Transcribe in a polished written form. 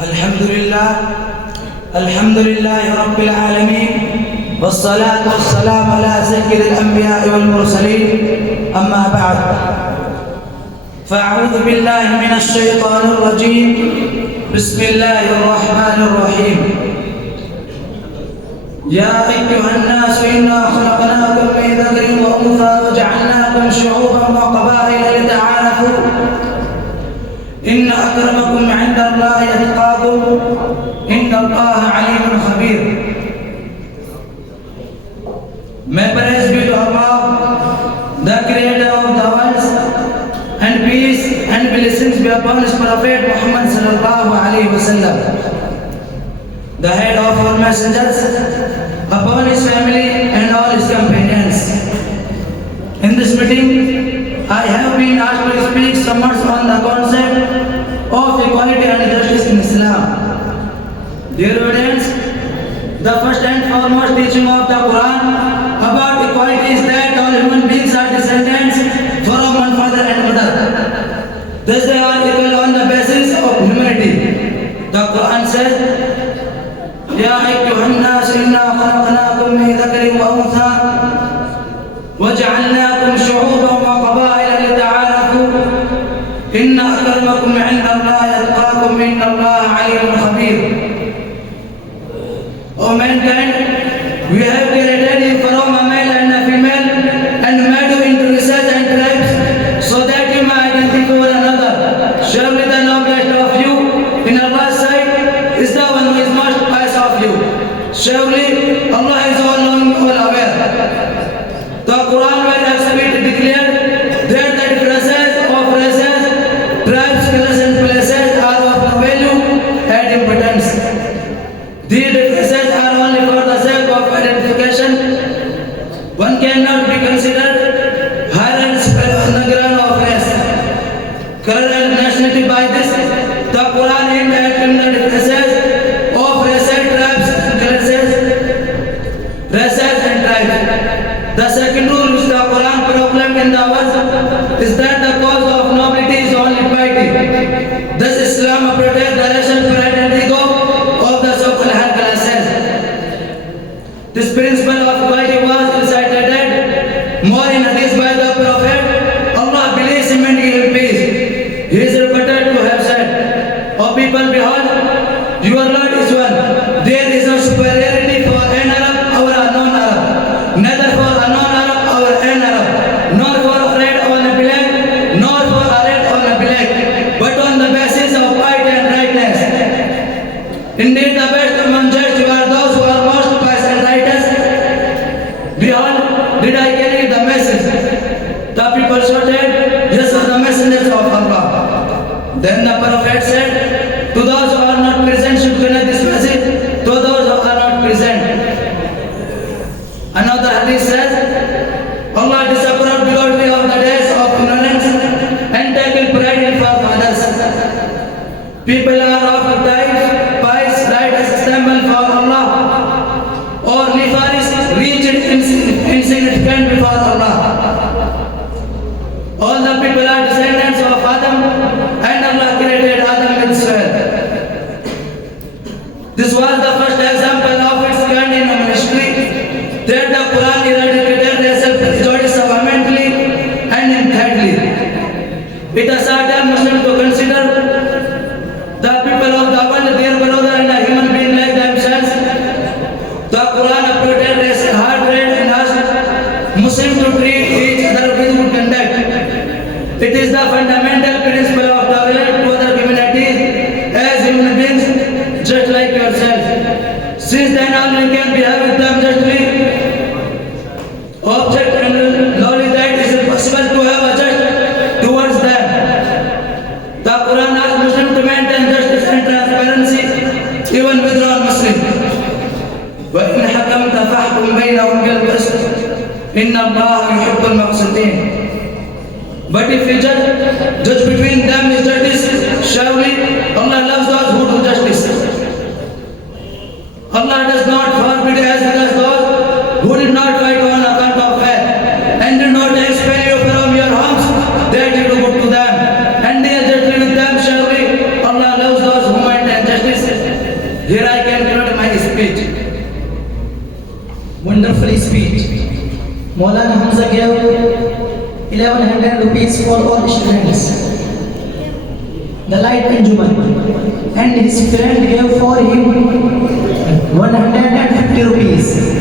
الحمد لله رب العالمين والصلاة والسلام على سيد الأنبياء والمرسلين أما بعد فأعوذ بالله من الشيطان الرجيم بسم الله الرحمن الرحيم يا أيها الناس إنا خلقناكم من ذكر وأنثى وجعلناكم شعوبا وقبائل لتعارفوا إن أكرمكم عند الله أتقاكم إن الله عليم خبير. May praise be to Allah, the Creator of the worlds, and peace and blessings be upon His Prophet Muhammad sallallahu alaihi wasallam, the head of all messengers, upon his family and all his companions. In this meeting, I have been asked to speak somewhat on the concept of equality and justice in Islam. Dear audience, the first and foremost teaching of the Quran about equality is that all human beings are descendants from one father and mother. Thus they are equal on the basis of humanity. The Quran says, يا أيها الناس إنا خلقناكم من ذكر وأنثى وجعلناكم شعوبا وقبائل لتعارفوا إن أكرمكم عند الله أتقاكم إن الله عليم خبير. O mankind, we have created you from a male and a female and made you into races and tribes so that you may identify one another. Surely the noblest of you in Allah's sight is the one who is most pious of you. Surely Allah is all knowing, all aware. The Quran will explicitly declare that the differences of races, tribes, colors and places are of no value and importance. These differences are only for the sake of identification. One cannot be considered higher and superior on the ground of race, color and nationality. By this, the Quran aimed at the differences of races, tribes, races and tribes. The second rule which the Quran proclaimed in the verse is that the cause of nobility is only piety. Thus Islam protects the racial pride and ego of the so-called higher classes. This principle of equality was recited more in hadith by the Prophet. Allah believes him and give him peace. He is reported to have said, O people, behold, your Lord is one. There is no superiority for an Arab or a non-Arab, neither for a non-Arab or an Arab, nor for a red or a black, nor for a red or a black, but on the basis of piety and rightness. Indeed, the best among judges are those who are most pious and righteous. Behold, did I carry the message? The people shouted, yes, the messengers of Allah. Then the Prophet said, to those who are not present should convey this message to those who are not present. Another hadith says, Allah disapproved bigotry of the days of ignorance and taking pride in forefathers. People are of types, pious, righteous, assembled for Allah, or nefarious, reached insignificant before Allah. All the people are descendants of Adam, and Allah created Adam with sweat. This was the first example of its kind in human history, that the Quran eradicated racial prejudice vehemently and emphatically. It is our Muslim to consider the people of the world their brother and a human being like themselves. The Quran uprooted racial hatred and asked Muslims to treat each other with good conduct. It is the fundamental principle of the relate to other communities as human beings, just like yourself. Since then on you can behave with them justly. Object and lowly that is impossible to have a just towards them. The Quran asks Muslims to maintain justice and transparency even with non-Muslims. وَإِنْ حَكَمْتَ فَاحْكُمْ بَيْنَهُمْ بِالْقِسْطِ إِنَّ اللَّهَ يُحِبُّ الْمُقْسِطِينَ. But if you judge between them is justice, surely Allah loves those who do justice. Allah does not forbid as well as those who did not fight on account of faith and did not expel you from your homes that you do good to them and deal justly with them. Surely Allah loves those who maintain justice speech. Wonderful speech. Maulana Hamza gave 1100 rupees for all students. The light Anjuman, and his friend gave for him 150 rupees.